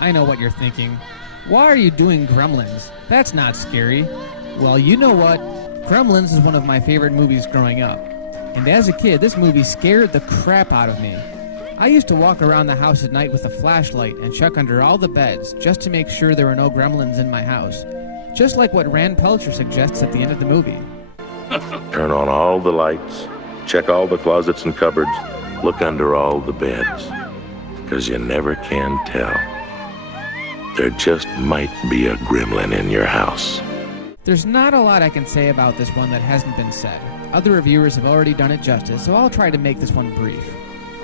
I know what you're thinking. Why are you doing Gremlins? That's not scary. Well, you know what? Gremlins is one of my favorite movies growing up. And as a kid, this movie scared the crap out of me. I used to walk around the house at night with a flashlight and check under all the beds just to make sure there were no gremlins in my house. Just like what Rand Pelcher suggests at the end of the movie. Turn on all the lights, check all the closets and cupboards, look under all the beds. Because you never can tell. There just might be a gremlin in your house. There's not a lot I can say about this one that hasn't been said. Other reviewers have already done it justice, so I'll try to make this one brief.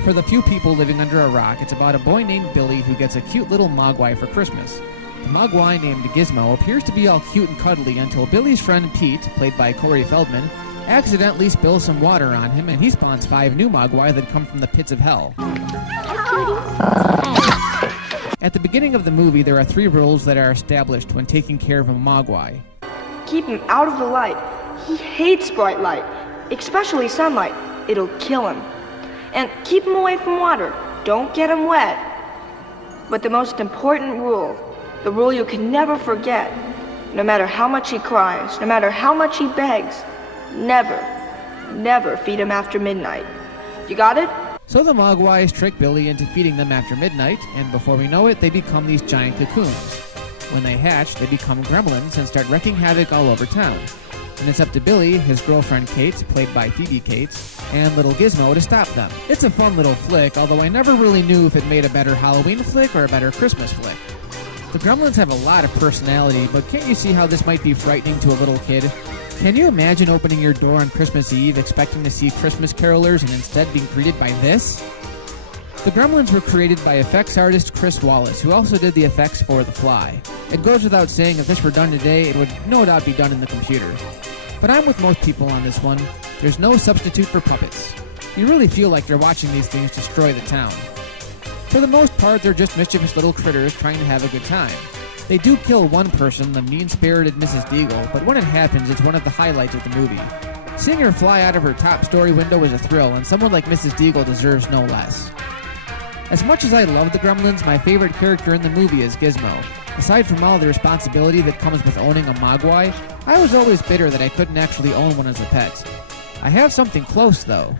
For the few people living under a rock, it's about a boy named Billy who gets a cute little mogwai for Christmas. The mogwai, named Gizmo, appears to be all cute and cuddly until Billy's friend Pete, played by Corey Feldman, accidentally spills some water on him, and he spawns 5 new mogwai that come from the pits of hell. At the beginning of the movie, there are 3 rules that are established when taking care of a mogwai. Keep him out of the light. He hates bright light, especially sunlight. It'll kill him. And keep him away from water. Don't get him wet. But the most important rule, the rule you can never forget, no matter how much he cries, no matter how much he begs, never feed him after midnight. You got it? So the mogwais trick Billy into feeding them after midnight, and before we know it, they become these giant cocoons. When they hatch, they become gremlins and start wreaking havoc all over town. And it's up to Billy, his girlfriend Kate, played by Phoebe Cates, and little Gizmo to stop them. It's a fun little flick, although I never really knew if it made a better Halloween flick or a better Christmas flick. The Gremlins have a lot of personality, but can't you see how this might be frightening to a little kid? Can you imagine opening your door on Christmas Eve expecting to see Christmas carolers and instead being greeted by this? The Gremlins were created by effects artist Chris Wallace, who also did the effects for The Fly. It goes without saying, if this were done today, it would no doubt be done in the computer. But I'm with most people on this one. There's no substitute for puppets. You really feel like you're watching these things destroy the town. For the most part, they're just mischievous little critters trying to have a good time. They do kill one person, the mean-spirited Mrs. Deagle, but when it happens, it's one of the highlights of the movie. Seeing her fly out of her top-story window is a thrill, and someone like Mrs. Deagle deserves no less. As much as I love the Gremlins, my favorite character in the movie is Gizmo. Aside from all the responsibility that comes with owning a mogwai, I was always bitter that I couldn't actually own one as a pet. I have something close, though.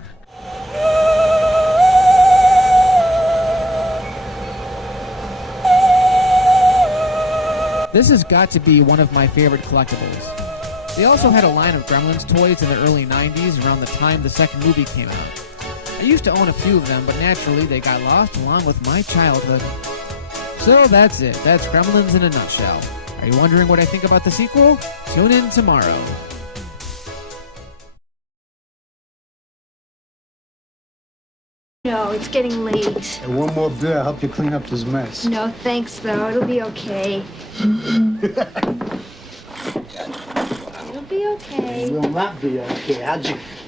This has got to be one of my favorite collectibles. They also had a line of Gremlins toys in the early 90s, around the time the second movie came out. I used to own a few of them, but naturally they got lost along with my childhood. So that's it. That's Gremlins in a nutshell. Are you wondering what I think about the sequel? Tune in tomorrow. No, it's getting late. And one more beer, I'll help you clean up this mess. No, thanks, though. It'll be okay. It'll be okay. It will not be okay.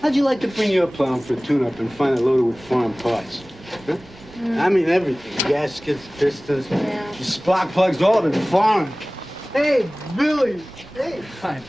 How'd you like to bring your plow for a tune-up and find it loaded with foreign parts? Huh? I mean everything. Gaskets, pistons, Yeah. spark plugs, all of it foreign. Hey, Billy. Hey. Fine.